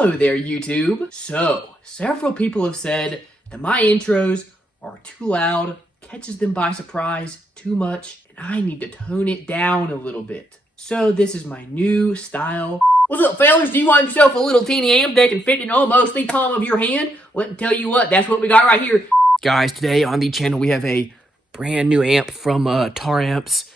Hello there, YouTube. So, several people have said that my intros are too loud, catches them by surprise too much, and I need to tone it down a little bit. So this is my new style. What's up, fellas? Do you want yourself a little teeny amp that can fit in almost the palm of your hand? Let me tell you what, that's what we got right here. Guys, today on the channel we have a brand new amp from Taramps.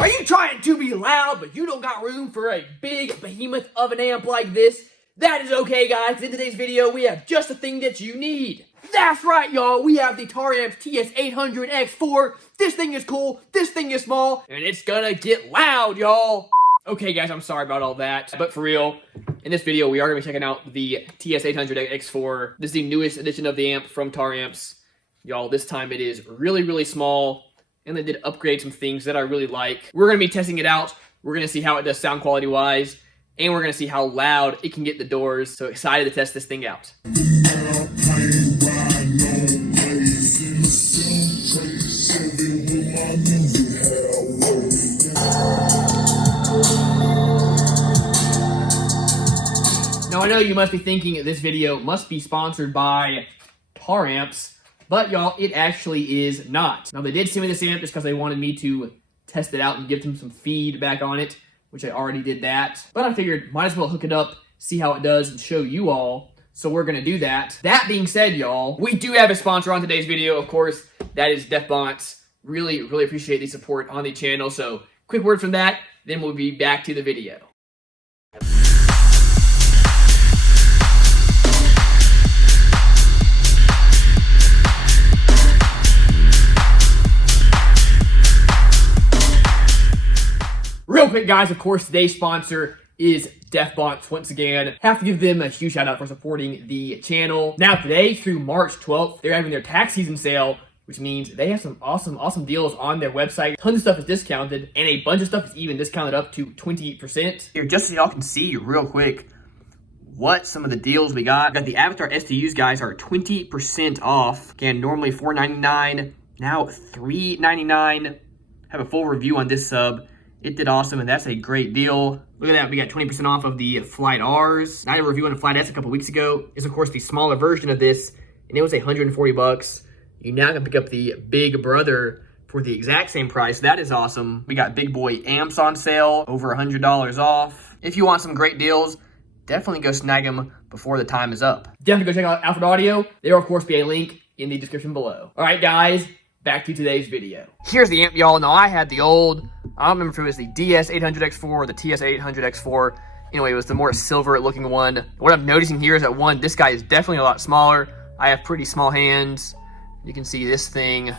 Are you trying to be loud, but you don't got room for a big behemoth of an amp like this? That is okay, guys. In today's video, we have just the thing that you need. That's right, y'all. We have the Taramps TS800x4. This thing is cool, this thing is small, and it's gonna get loud, y'all. Okay, guys, I'm sorry about all that, but for real, in this video, we are gonna be checking out the TS800x4. This is the newest edition of the amp from Taramps. Y'all, this time it is really, really small, and they did upgrade some things that I really like. We're gonna be testing it out. We're gonna see how it does sound quality-wise, and we're gonna see how loud it can get the doors. So excited to test this thing out. Now I know you must be thinking this video must be sponsored by Taramps, but y'all, it actually is not. Now they did send me this amp just because they wanted me to test it out and give them some feedback on it, which I already did that. But I figured might as well hook it up, see how it does, and show you all. So we're gonna do that. That being said, y'all, we do have a sponsor on today's video, of course. That is Marts. Really, really appreciate the support on the channel. So quick word from that, then we'll be back to the video. Real quick, guys, of course, today's sponsor is Marts. Once again, have to give them a huge shout out for supporting the channel. Now, today through March 12th, they're having their tax season sale, which means they have some awesome deals on their website. Tons of stuff is discounted, and a bunch of stuff is even discounted up to 20%. Here, just so y'all can see real quick what some of the deals we got. The Avatar STUs, guys, are 20% off. Again, normally $4.99, now $3.99. Have a full review on this sub. It did awesome, and that's a great deal. Look at that, we got 20% off of the Flight Rs. I did a review on the Flight S a couple weeks ago. It's, of course, the smaller version of this, and it was $140. You now can pick up the Big Brother for the exact same price. That is awesome. We got big boy amps on sale, over $100 off. If you want some great deals, definitely go snag them before the time is up. Definitely go check out Alfred Audio. There will, of course, be a link in the description below. All right, guys, back to today's video. Here's the amp, y'all. Now, I had the old, I don't remember if it was the DS800x4 or the TS800x4. Anyway, it was the more silver-looking one. What I'm noticing here is that, one, this guy is definitely a lot smaller. I have pretty small hands. You can see this thing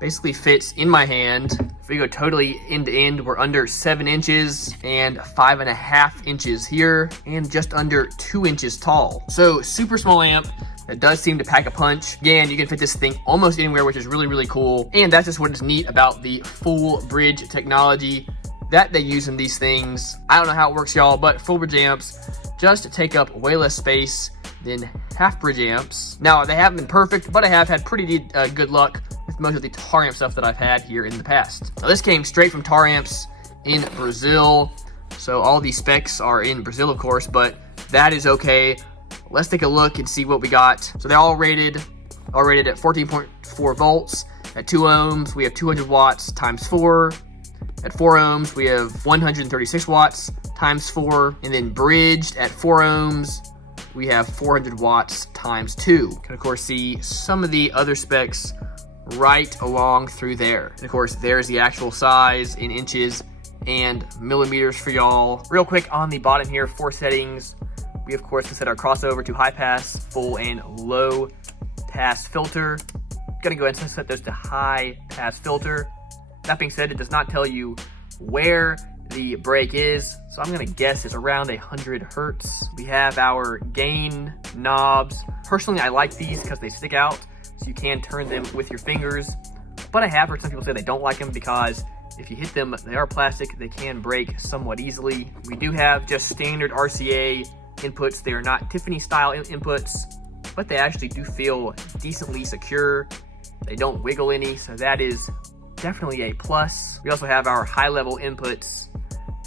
basically fits in my hand. If we go totally end to end, we're under 7 inches and 5.5 inches here, and just under 2 inches tall. So super small amp. It does seem to pack a punch. Again, you can fit this thing almost anywhere, which is really, really cool. And that's just what is neat about the full bridge technology that they use in these things. I don't know how it works, y'all, but full bridge amps just take up way less space than half bridge amps. Now, they haven't been perfect, but I have had pretty good luck with most of the Taramps stuff that I've had here in the past. Now, this came straight from Taramps in Brazil. So all these specs are in Brazil, of course, but that is okay. Let's take a look and see what we got. So they're all rated at 14.4 volts. At 2 ohms, we have 200 watts times 4. At 4 ohms, we have 136 watts times 4. And then bridged at 4 ohms, we have 400 watts times 2. You can, of course, see some of the other specs right along through there. And, of course, there's the actual size in inches and millimeters for y'all. Real quick on the bottom here, 4 settings. We, of course, can set our crossover to high pass, full, and low pass filter. Gonna go ahead and set those to high pass filter. That being said, it does not tell you where the break is, so I'm gonna guess it's around 100 hertz. We have our gain knobs. Personally, I like these because they stick out, so you can turn them with your fingers. But I have heard some people say they don't like them because if you hit them, they are plastic, they can break somewhat easily. We do have just standard RCA inputs. They are not Tiffany style inputs, but they actually do feel decently secure. They don't wiggle any, so that is definitely a plus. We also have our high level inputs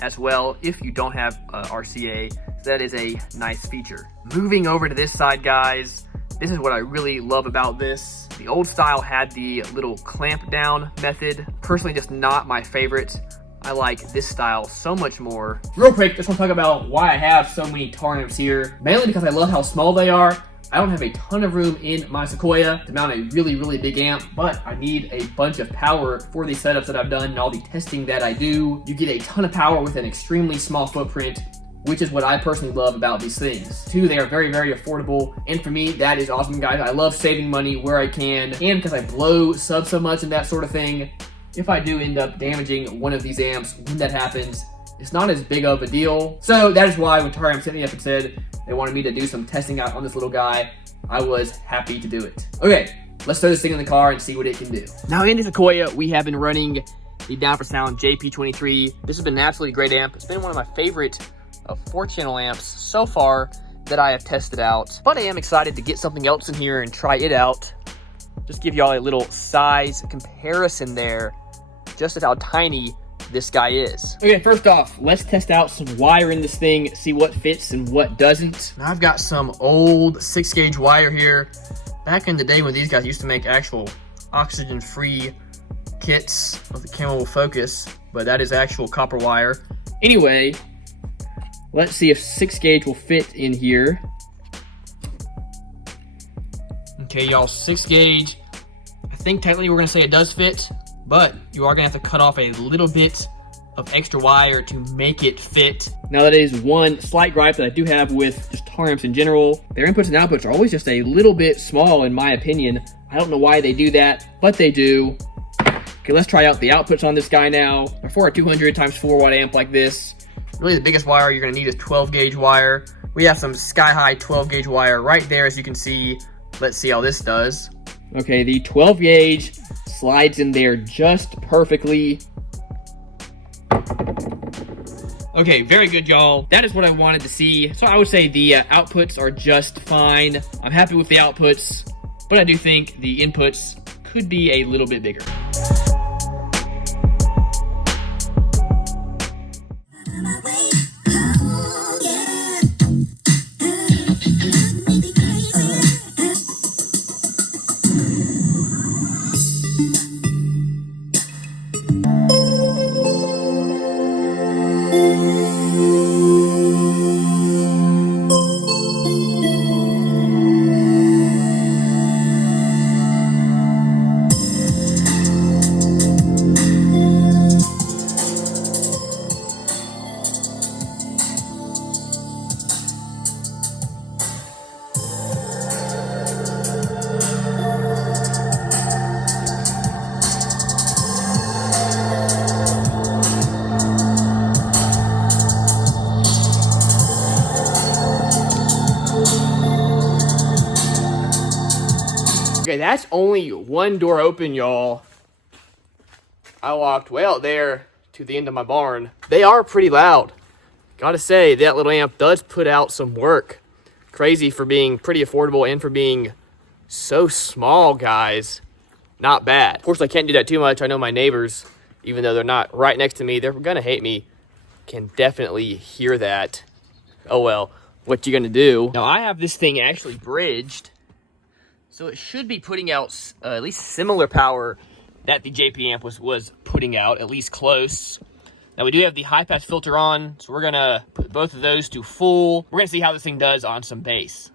as well. If you don't have RCA, So that is a nice feature. Moving over to this side, guys, this is what I really love about this. The old style had the little clamp down method. Personally, just not my favorite. I like this style so much more. Real quick, just want to talk about why I have so many Taramps here. Mainly because I love how small they are. I don't have a ton of room in my Sequoia to mount a really, really big amp, but I need a bunch of power for the setups that I've done and all the testing that I do. You get a ton of power with an extremely small footprint, which is what I personally love about these things. Two, they are very, very affordable, and for me, that is awesome, guys. I love saving money where I can, and because I blow subs so much and that sort of thing, if I do end up damaging one of these amps, when that happens, it's not as big of a deal. So that is why when Taramps hit me up and said they wanted me to do some testing out on this little guy, I was happy to do it. Okay, let's throw this thing in the car and see what it can do. Now in the Sequoia, we have been running the Down for Sound JP23. This has been an absolutely great amp. It's been one of my favorite 4-channel amps so far that I have tested out. But I am excited to get something else in here and try it out. Just give y'all a little size comparison there, just of how tiny this guy is. Okay, first off, let's test out some wire in this thing, see what fits and what doesn't. Now I've got some old 6-gauge wire here. Back in the day when these guys used to make actual oxygen-free kits with the Camel Focus, but that is actual copper wire. Anyway, let's see if 6-gauge will fit in here. Okay, y'all, 6-gauge. I think technically we're gonna say it does fit, but you are gonna have to cut off a little bit of extra wire to make it fit. Now that is one slight gripe that I do have with just Taramps in general. Their inputs and outputs are always just a little bit small in my opinion. I don't know why they do that, but they do. Okay, let's try out the outputs on this guy now. For a 200x4 watt amp like this, really the biggest wire you're gonna need is 12-gauge wire. We have some sky-high 12-gauge wire right there, as you can see. Let's see how this does. Okay, the 12-gauge slides in there just perfectly. Okay, very good, y'all. That is what I wanted to see. So I would say the outputs are just fine. I'm happy with the outputs, but I do think the inputs could be a little bit bigger. Okay, that's only one door open, y'all. I walked way out there to the end of my barn. They are pretty loud. Gotta say, that little amp does put out some work. Crazy for being pretty affordable and for being so small, guys. Not bad. Of course, I can't do that too much. I know my neighbors, even though they're not right next to me, they're gonna hate me. Can definitely hear that. Oh well, what you gonna do? Now, I have this thing actually bridged, so it should be putting out at least similar power that the JP amp was putting out, at least close. Now we do have the high pass filter on, so we're gonna put both of those to full. We're gonna see how this thing does on some bass.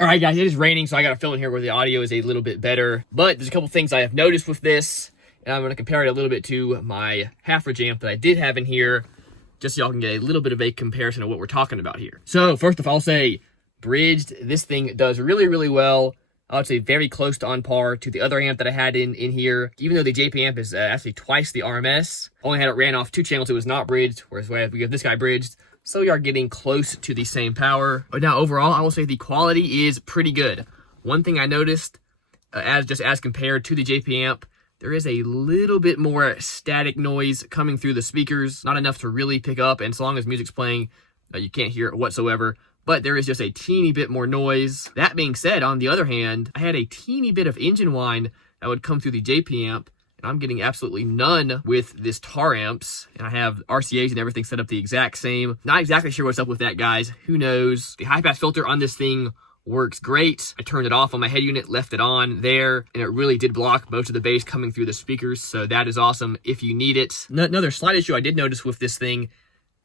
Alright guys, it is raining, so I gotta film in here where the audio is a little bit better. But there's a couple things I have noticed with this, and I'm gonna compare it a little bit to my half-bridge amp that I did have in here just so y'all can get a little bit of a comparison of what we're talking about here. So first off, I'll say bridged, this thing does really, really well. I would say very close to on par to the other amp that I had in here. Even though the JP amp is actually twice the RMS, only had it ran off 2 channels, it was not bridged, whereas we have this guy bridged. So we are getting close to the same power. But now overall, I will say the quality is pretty good. One thing I noticed, as compared to the JP amp, there is a little bit more static noise coming through the speakers. Not enough to really pick up, and so long as music's playing, you can't hear it whatsoever. But there is just a teeny bit more noise. That being said, on the other hand, I had a teeny bit of engine whine that would come through the JP amp, and I'm getting absolutely none with this Taramps, and I have RCAs and everything set up the exact same. Not exactly sure what's up with that, guys. Who knows? The high-pass filter on this thing works great. I turned it off on my head unit, left it on there, and it really did block most of the bass coming through the speakers, so that is awesome if you need it. Another slight issue I did notice with this thing,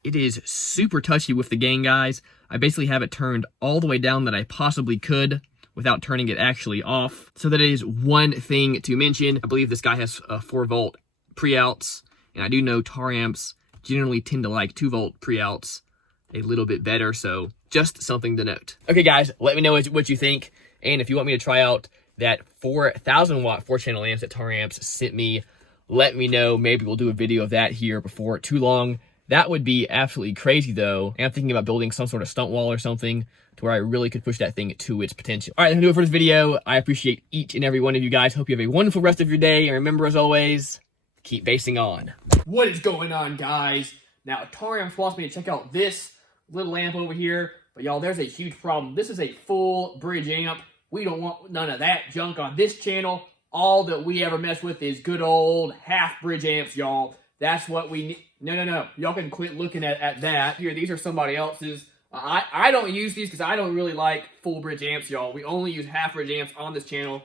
it is super touchy with the gain, guys. I basically have it turned all the way down that I possibly could without turning it actually off. So that is one thing to mention. I believe this guy has 4-volt pre-outs, and I do know Taramps generally tend to like 2-volt pre-outs a little bit better, so just something to note. Okay, guys, let me know what you think, and if you want me to try out that 4,000 watt 4-channel amps that Taramps sent me, let me know. Maybe we'll do a video of that here before too long. That would be absolutely crazy, though. And I'm thinking about building some sort of stunt wall or something to where I really could push that thing to its potential. All right, that's gonna do it for this video. I appreciate each and every one of you guys. Hope you have a wonderful rest of your day. And remember, as always, keep basing on. What is going on, guys? Now, Taramps wants me to check out this little amp over here. But, y'all, there's a huge problem. This is a full bridge amp. We don't want none of that junk on this channel. All that we ever mess with is good old half bridge amps, y'all. That's what we need. No. Y'all can quit looking at that. Here, these are somebody else's. I don't use these because I don't really like full bridge amps, y'all. We only use half bridge amps on this channel.